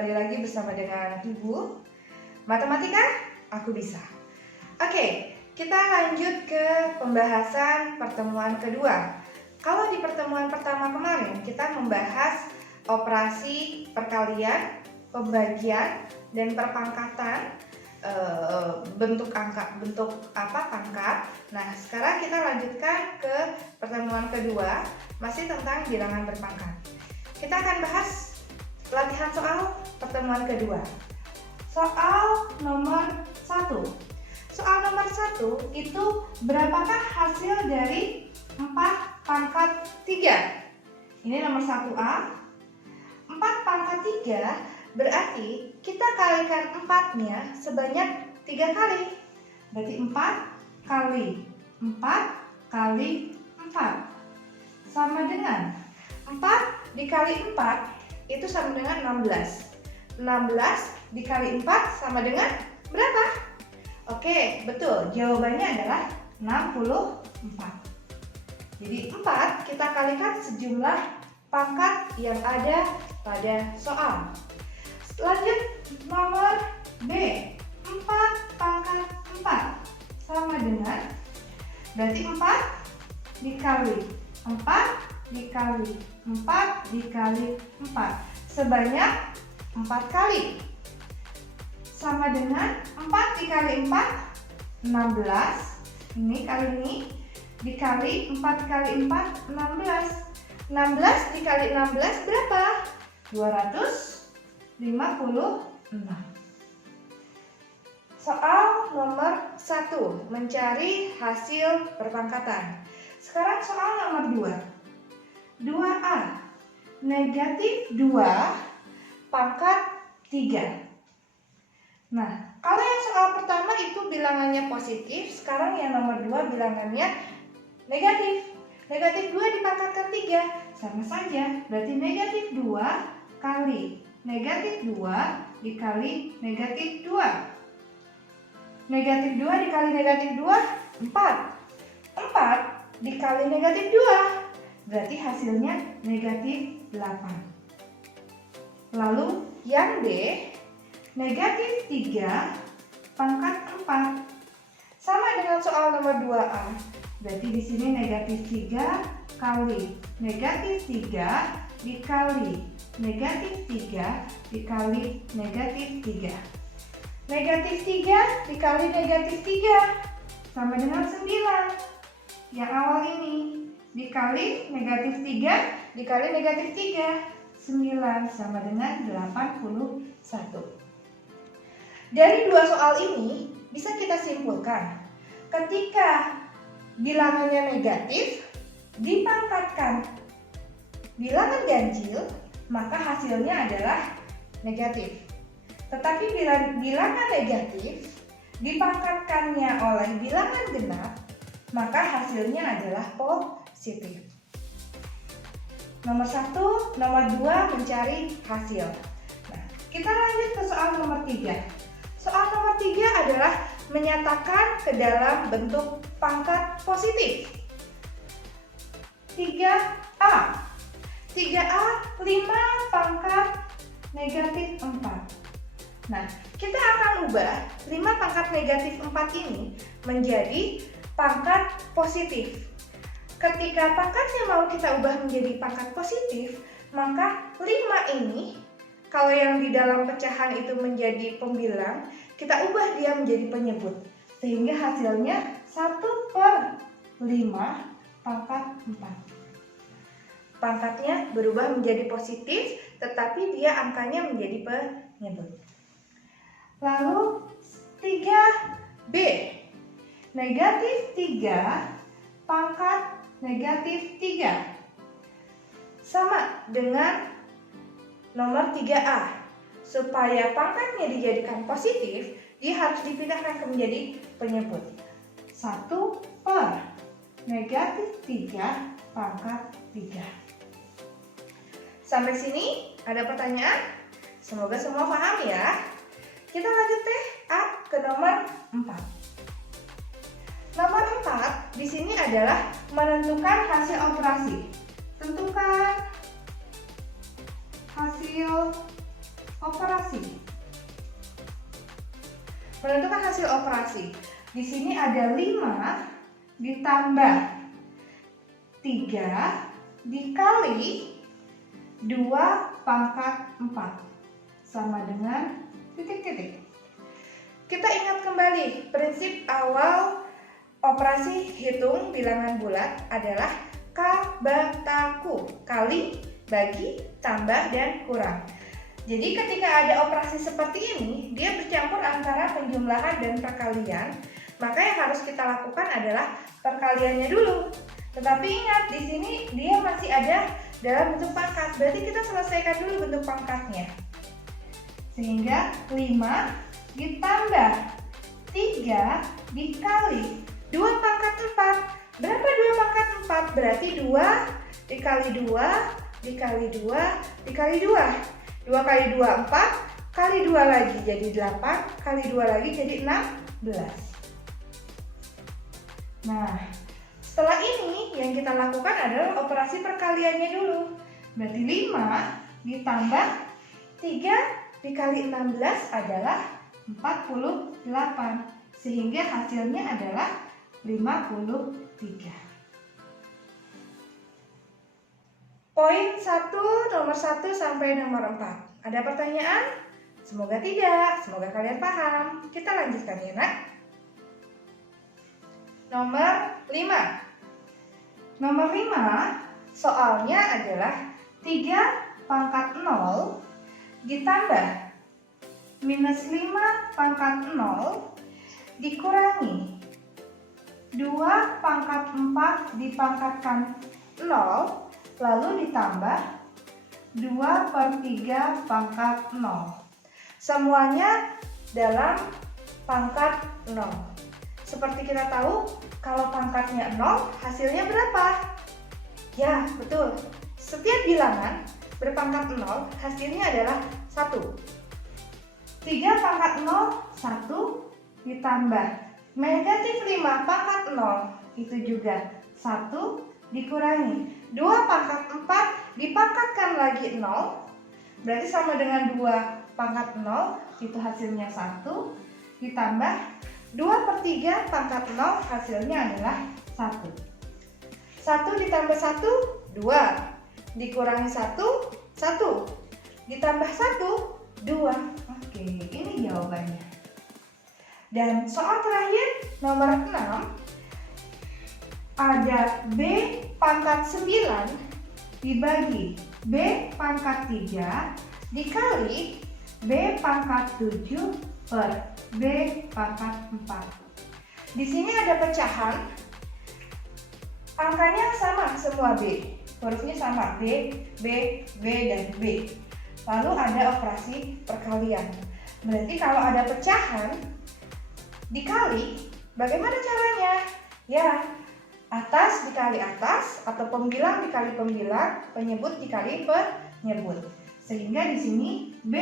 kembali lagi bersama dengan Ibu. Matematika, aku bisa. Oke, kita lanjut ke pembahasan pertemuan kedua. Kalau di pertemuan pertama kemarin kita membahas operasi perkalian, pembagian, dan perpangkatan, bentuk pangkat. Nah, sekarang kita lanjutkan ke pertemuan kedua, masih tentang bilangan berpangkat. Kita akan bahas latihan soal pertemuan kedua. Soal nomor 1. Soal nomor 1 itu berapakah hasil dari 4 pangkat 3? Ini nomor 1A. 4 pangkat 3 berarti kita kalikan 4-nya sebanyak 3 kali. Berarti 4 kali 4 kali 4 sama dengan 4 dikali 4 itu sama dengan 16. 16 dikali 4 sama dengan berapa? Oke, betul. Jawabannya adalah 64. Jadi 4 kita kalikan sejumlah pangkat yang ada pada soal. Lanjut nomor B. 4 pangkat 4 sama dengan, berarti 4 dikali 4 dikali 4 dikali 4 sebanyak 4 kali, sama dengan 4 dikali 4 16. Ini kali ini dikali 4 kali 4 16. 16 dikali 16 berapa? 256. Soal nomor 1, mencari hasil perpangkatan. Sekarang soal nomor 2. 2A, negatif 2 pangkat 3. Nah, kalau yang soal pertama itu bilangannya positif, sekarang yang nomor 2 bilangannya negatif. Negatif 2 dipangkatkan 3, sama saja. Berarti negatif 2 kali negatif 2 dikali negatif 2. Negatif 2 dikali negatif 2, 4. 4 dikali negatif 2. Berarti hasilnya negatif 8. Lalu yang D, negatif 3 pangkat 4. Sama dengan soal nomor 2A. Berarti di sini negatif 3 kali negatif 3 dikali negatif 3 dikali negatif 3. Negatif 3 dikali negatif 3 sama dengan 9. Yang awal ini dikali negatif 3 dikali negatif 3, 9 sama dengan 81. Dari dua soal ini bisa kita simpulkan, ketika bilangannya negatif dipangkatkan bilangan ganjil, maka hasilnya adalah negatif. Tetapi bila bilangan negatif dipangkatkannya oleh bilangan genap, maka hasilnya adalah positif. Nomor 1, nomor 2 mencari hasil. Nah, kita lanjut ke soal nomor 3. Soal nomor 3 adalah menyatakan ke dalam bentuk pangkat positif. 3A. 3A 5 pangkat negatif 4. Nah, kita akan ubah 5 pangkat negatif 4 ini menjadi pangkat positif. Ketika pangkatnya mau kita ubah menjadi pangkat positif, maka 5 ini, kalau yang di dalam pecahan itu menjadi pembilang, kita ubah dia menjadi penyebut. Sehingga hasilnya 1/5 pangkat 4. Pangkatnya berubah menjadi positif, tetapi dia angkanya menjadi penyebut. Lalu 3B. Negatif 3 pangkat negatif 3. Sama dengan nomor 3A. Supaya pangkatnya dijadikan positif, dia harus dipindahkan ke menjadi penyebut. 1/negatif 3 pangkat 3. Sampai sini ada pertanyaan? Semoga semua paham ya. Kita lanjut ke nomor 4. Nomor 4 di sini adalah menentukan hasil operasi. Tentukan hasil operasi. operasi. Menentukan hasil operasi. Di sini ada 5 ditambah 3 dikali 2 pangkat 4 sama dengan titik-titik. Kita ingat kembali prinsip awal operasi hitung bilangan bulat adalah kabataku, kali, bagi, tambah, dan kurang. Jadi ketika ada operasi seperti ini, dia bercampur antara penjumlahan dan perkalian, maka yang harus kita lakukan adalah perkaliannya dulu. Tetapi ingat, di sini dia masih ada dalam bentuk pangkat, berarti kita selesaikan dulu bentuk pangkatnya. Sehingga 5 ditambah 3 dikali 2 pangkat 4. Berapa 2 pangkat 4? Berarti 2 dikali 2 dikali 2 dikali 2. 2 kali 2 4, kali 2 lagi jadi 8, kali 2 lagi jadi 16. Nah, setelah ini yang kita lakukan adalah operasi perkaliannya dulu. Berarti 5 ditambah 3 dikali 16 adalah 48. Sehingga hasilnya adalah 53. Poin 1, nomor 1 sampai nomor 4. Ada pertanyaan? Semoga tidak, semoga kalian paham. Kita lanjutkan ya nak. Nomor 5. Nomor 5 soalnya adalah 3 pangkat 0 ditambah minus 5 pangkat 0 dikurangi 2 pangkat 4 dipangkatkan 0 lalu ditambah 2/3 pangkat 0. Semuanya dalam pangkat 0. Seperti kita tahu, kalau pangkatnya 0, hasilnya berapa? Ya, betul. Setiap bilangan berpangkat 0, hasilnya adalah 1. 3 pangkat 0, 1 ditambah negatif 5 pangkat 0, itu juga 1 dikurangi 2 pangkat 4 dipangkatkan lagi 0, berarti sama dengan 2 pangkat 0, itu hasilnya 1 ditambah 2/3 pangkat 0, hasilnya adalah 1. 1 ditambah 1, 2 dikurangi 1, 1 ditambah 1, 2. Oke, ini jawabannya. Dan soal terakhir nomor 6, ada B pangkat 9 dibagi B pangkat 3 dikali B pangkat 7 per B pangkat 4. Di sini ada pecahan, angkanya sama semua B, hurufnya sama B, B, B, dan B. Lalu ada operasi perkalian. Berarti kalau ada pecahan dikali, bagaimana caranya? Ya, atas dikali atas atau pembilang dikali pembilang, penyebut dikali penyebut. Sehingga di sini B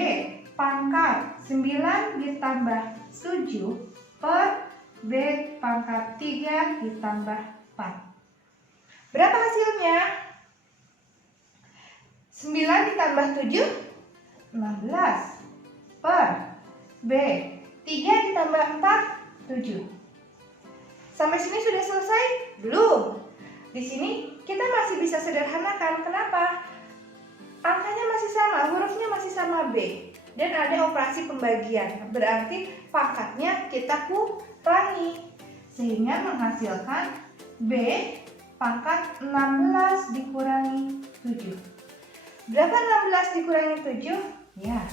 pangkat 9 ditambah 7 per B pangkat 3 ditambah 4. Berapa hasilnya? 9 ditambah 7, 16 per B 3 ditambah 4, 7. Sampai sini sudah selesai? Belum. Di sini kita masih bisa sederhanakan. Kenapa? Angkanya masih sama, hurufnya masih sama B. Dan ada operasi pembagian. Berarti pangkatnya kita kurangi. Sehingga menghasilkan B pangkat 16 dikurangi 7. Berapa 16 dikurangi 7? Ya,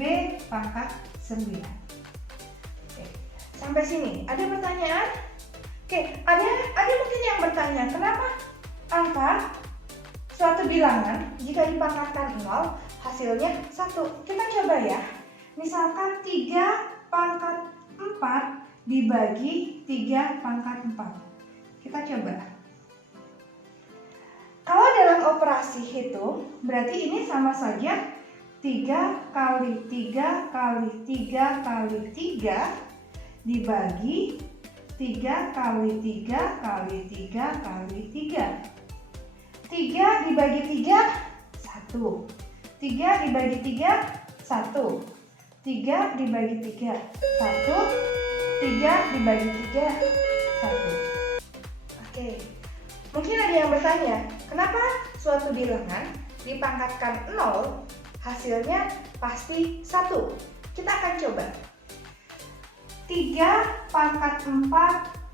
B pangkat 9. Oke, sampai sini ada pertanyaan? Oke, ada mungkin yang bertanya, kenapa angka suatu bilangan jika dipangkatkan 0 hasilnya 1? Kita coba ya. Misalkan 3 pangkat 4 dibagi 3 pangkat 4. Kita coba. Kalau dalam operasi hitung, berarti ini sama saja 3 kali 3 kali 3 kali 3 dibagi 3 kali 3 kali 3 kali 3. 3 dibagi 3, 1. 3 dibagi 3, 1. 3 dibagi 3, 1. 3 dibagi 3, 1. Oke, mungkin ada yang bertanya, kenapa suatu bilangan dipangkatkan 0, hasilnya pasti 1? Kita akan coba. 3 pangkat 4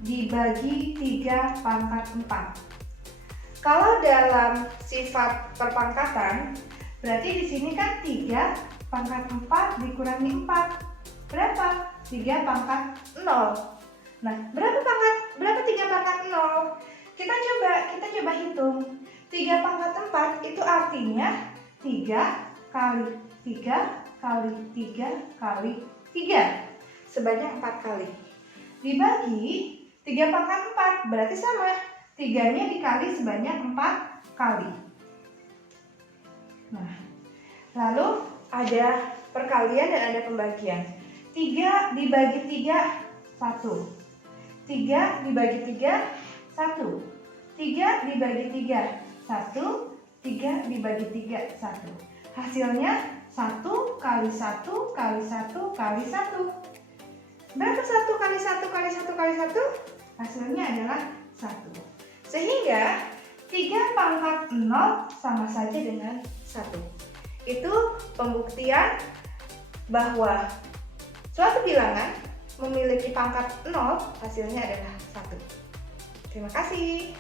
dibagi 3 pangkat 4. Kalau dalam sifat perpangkatan, berarti di sini kan 3 pangkat 4 dikurangi 4. Berapa? 3 pangkat 0. Nah, berapa 3 pangkat 0? Kita coba hitung. 3 pangkat 4 itu artinya 3 kali 3 kali 3 kali 3. Sebanyak 4 kali. Dibagi 3 pangkat 4 berarti sama. 3-nya dikali sebanyak 4 kali. Nah, lalu ada perkalian dan ada pembagian. 3 dibagi 3, 1. 3 dibagi 3, 1. 3 dibagi 3, 1. 3 dibagi 3, 1. Hasilnya 1 kali 1 kali 1 kali 1. Berapa 1 kali 1 kali 1 kali 1? Hasilnya adalah 1. Sehingga 3 pangkat 0 sama saja dengan 1. Itu pembuktian bahwa suatu bilangan memiliki pangkat 0, hasilnya adalah 1. Terima kasih.